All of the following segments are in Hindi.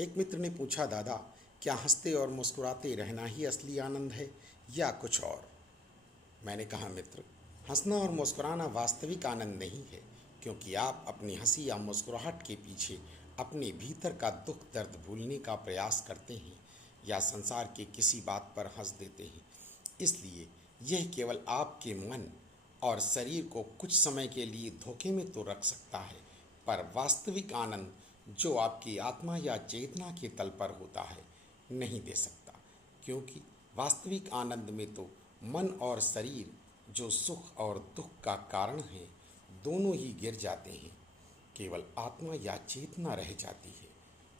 एक मित्र ने पूछा, दादा, क्या हंसते और मुस्कुराते रहना ही असली आनंद है या कुछ और? मैंने कहा, मित्र, हंसना और मुस्कुराना वास्तविक आनंद नहीं है, क्योंकि आप अपनी हंसी या मुस्कुराहट के पीछे अपने भीतर का दुख दर्द भूलने का प्रयास करते हैं या संसार के किसी बात पर हंस देते हैं। इसलिए यह केवल आपके मन और शरीर को कुछ समय के लिए धोखे में तो रख सकता है, पर वास्तविक आनंद जो आपकी आत्मा या चेतना के तल पर होता है नहीं दे सकता, क्योंकि वास्तविक आनंद में तो मन और शरीर जो सुख और दुख का कारण है दोनों ही गिर जाते हैं। केवल आत्मा या चेतना रह जाती है,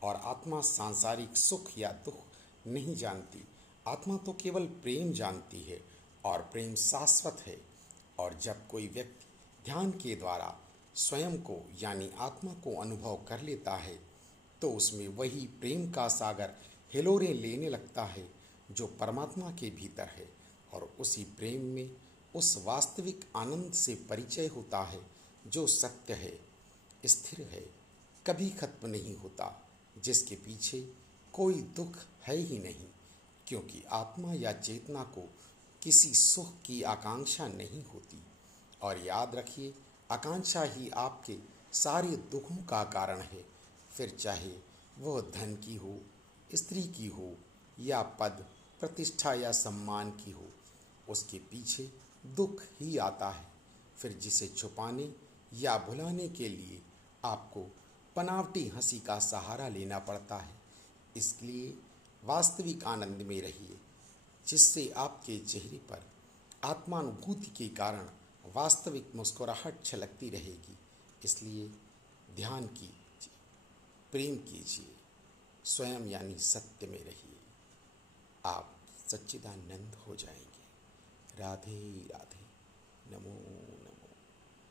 और आत्मा सांसारिक सुख या दुख नहीं जानती। आत्मा तो केवल प्रेम जानती है, और प्रेम शाश्वत है। और जब कोई व्यक्ति ध्यान के द्वारा स्वयं को यानी आत्मा को अनुभव कर लेता है तो उसमें वही प्रेम का सागर हिलोरें लेने लगता है जो परमात्मा के भीतर है, और उसी प्रेम में उस वास्तविक आनंद से परिचय होता है जो सत्य है, स्थिर है, कभी खत्म नहीं होता, जिसके पीछे कोई दुख है ही नहीं, क्योंकि आत्मा या चेतना को किसी सुख की आकांक्षा नहीं होती। और याद रखिए, आकांक्षा ही आपके सारे दुखों का कारण है। फिर चाहे वह धन की हो, स्त्री की हो, या पद प्रतिष्ठा या सम्मान की हो, उसके पीछे दुख ही आता है। फिर जिसे छुपाने या भुलाने के लिए आपको बनावटी हंसी का सहारा लेना पड़ता है। इसलिए वास्तविक आनंद में रहिए, जिससे आपके चेहरे पर आत्मानुभूति के कारण वास्तविक मुस्कुराहट छलकती रहेगी। इसलिए ध्यान कीजिए, प्रेम कीजिए, स्वयं यानी सत्य में रहिए। आप सच्चिदानंद हो जाएंगे। राधे राधे। नमो नमः।